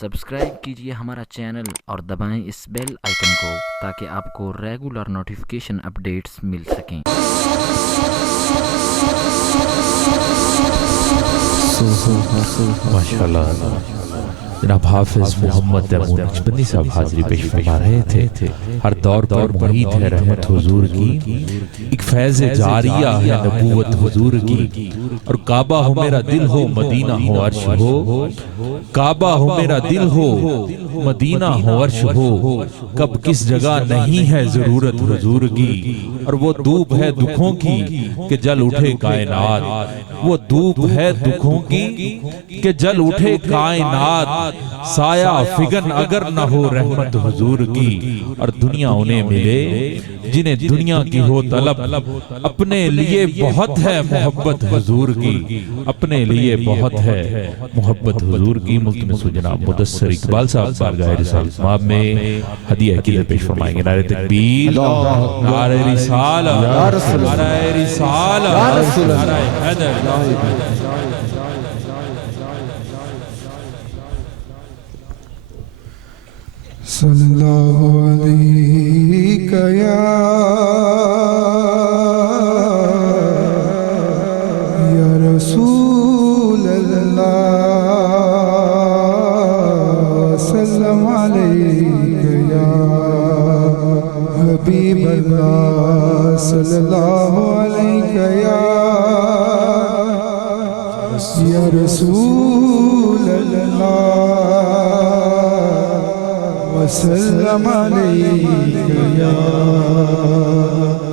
Subscribe کیجئے ہمارا channel اور دبائیں اس بیل آئیکن کو تاکہ آپ کو ریگولر نوٹیفیکیشن اپڈیٹس مل سکیں۔ ماشاءاللہ جناب حافظ محمد امون نقشبندی صاحب حاضری پیش فرما رہے تھے۔ ہر دور پر محیط ہے رحمت حضور کی، ایک فیض جاریہ ہے نبوت حضور کی، اور کعبہ ہو میرا دل ہو مدینہ ہو عرش ہو، کعبہ ہو میرا دل ہو مدینہ ہو عرش ہو، کب کس جگہ نہیں ہے ضرورت حضور کی، اور وہ دھوپ ہے دکھوں کی کہ جل اٹھے کائنات، وہ دھوپ ہے دکھوں کی کہ جل اٹھے کائنات، سایہ فگن اگر نہ ہو رحمت حضور کی، اور دنیا انہیں ملے جنہیں دنیا کی ہو طلب، اپنے لیے بہت ہے محبت حضور کی، اپنے لیے بہت ہے محبت حضور کی۔ ملتمس جناب مدثر اقبال صاحب بارگاہ رسالت مآب میں ہدیہ عقیدت پیش فرمائیں گے۔ نعرہ تکبیر، نعرہ رسالت، نعرہ رسالت، نعرہ حیدر۔ صلی اللہ علیہ یا رسول اللہ، سلام علیک یا حبیب اللہ، صلی اللہ علیک یا رسول اللہ، وسلم علیک یا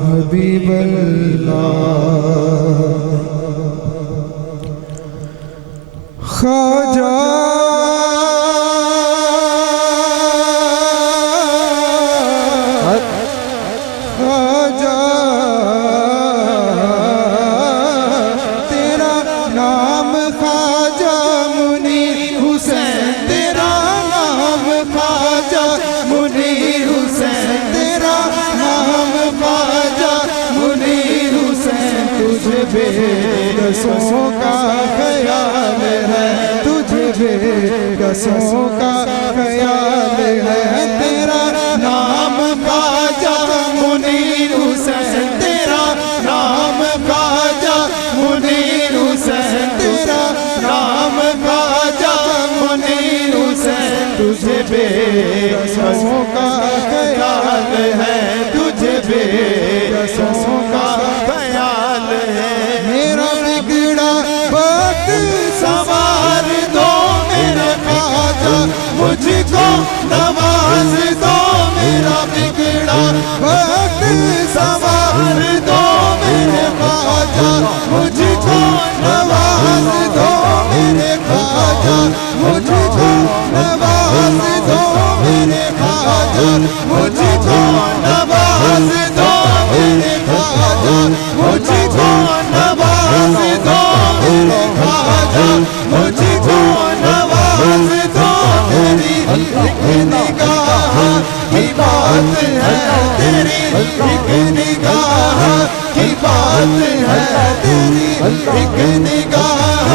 حبیب اللہ۔ خواجہ خواجہ تیرا نام خواجہ منیر حسین، تیرا نام خواجہ منیر حسین، تیرا نام خواجہ منیر حسین، تجھے بے کسوں کا خیال ہے، تجھے بے کسوں کا خیال ہے، تیرا نام خواجہ منیر حسین، تیرا نام خواجہ منیر حسین، تیرا نام خواجہ منیر حسین، تجھے بے کسوں کا خیال ہے، تجھے بے کسوں کا خیال ہے۔ میرا بگڑا وقت سنوار دو میرے خواجہ، مجھ کو نواز دو، میرا بگڑا وقت سنوار دو میرے خواجہ، مجھ کو نواز دو میرے خواجہ، مجھ کو نواز دو میرے خواجہ، مجھ کو نواز دو میرے خواجہ، مجھ کو نواز دو میرے خواجہ، مجھ کو نواز دو میری ایک نگاہ کی بات ہے تیری، ایک نگاہ کی بات ہے تیری، ایک نگاہ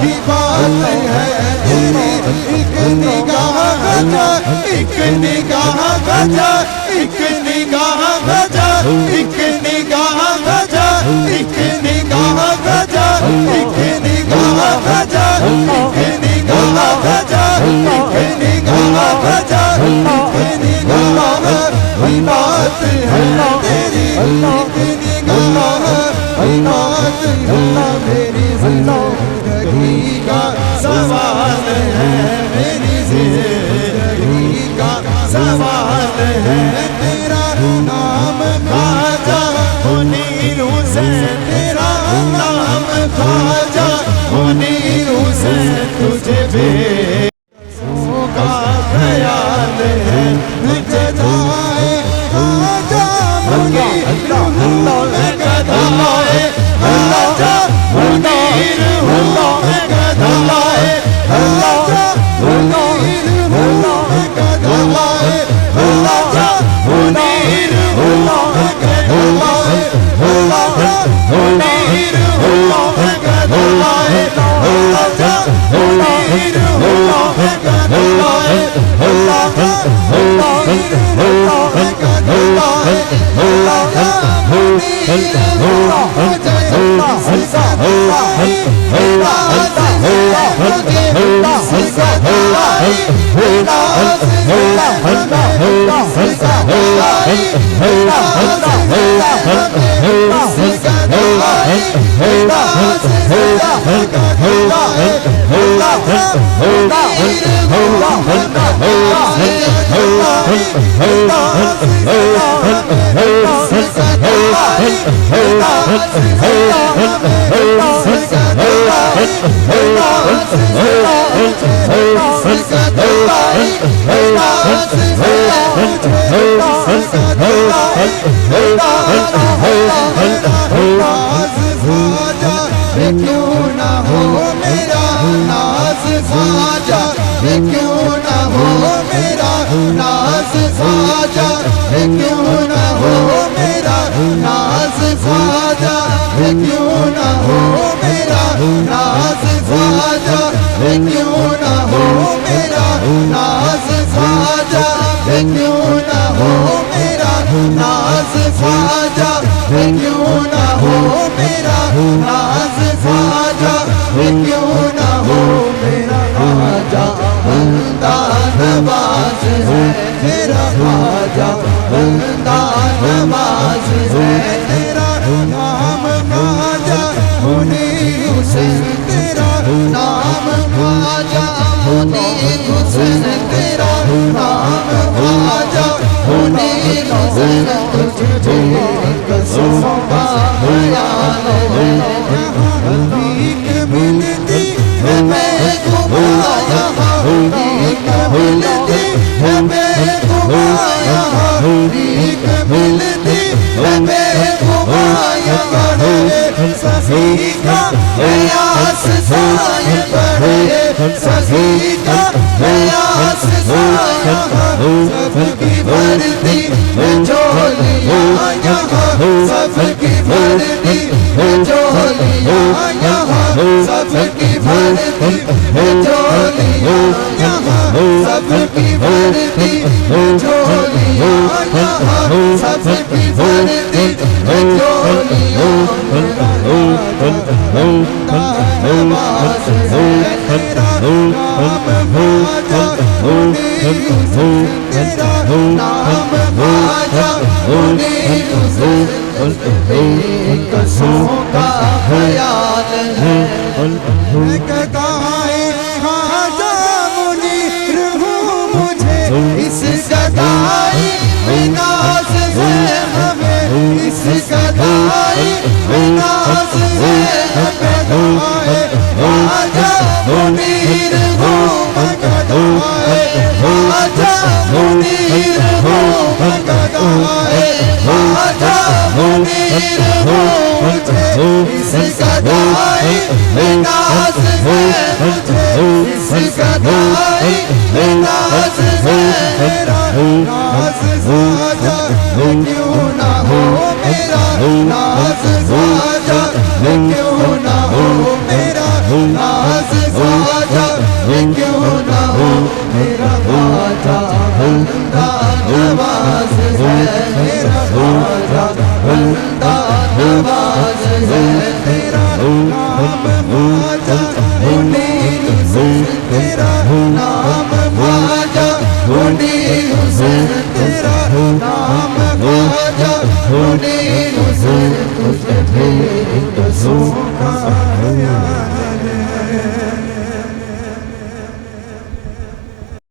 کی بات ہے تیری، ایک نگاہ گجا، ایک نگاہ گجا، ایک نگاہ گجا، ایک نگاہ گجا، ایک نگاہ گجا، ایک نگاہ گجا، ایک نگاہ گجا، ایک نگاہ گجا، ایک نگاہ کی بات ہے تیری، ایک نگاہ کی بات ہے میری زندگی کا سوال ہے، میری زندگی کا سوال ہے، تیرا نام خواجہ منیر حسین، تیرا نام خواجہ منیر حسین، تجھے بے کسوں کا خیال ہے، تجھے جائے خواجہ منیر حسین، گدائے خواجہ منیر حسین، گدائے خواجہ منیر حسین، گدائے خواجہ Oh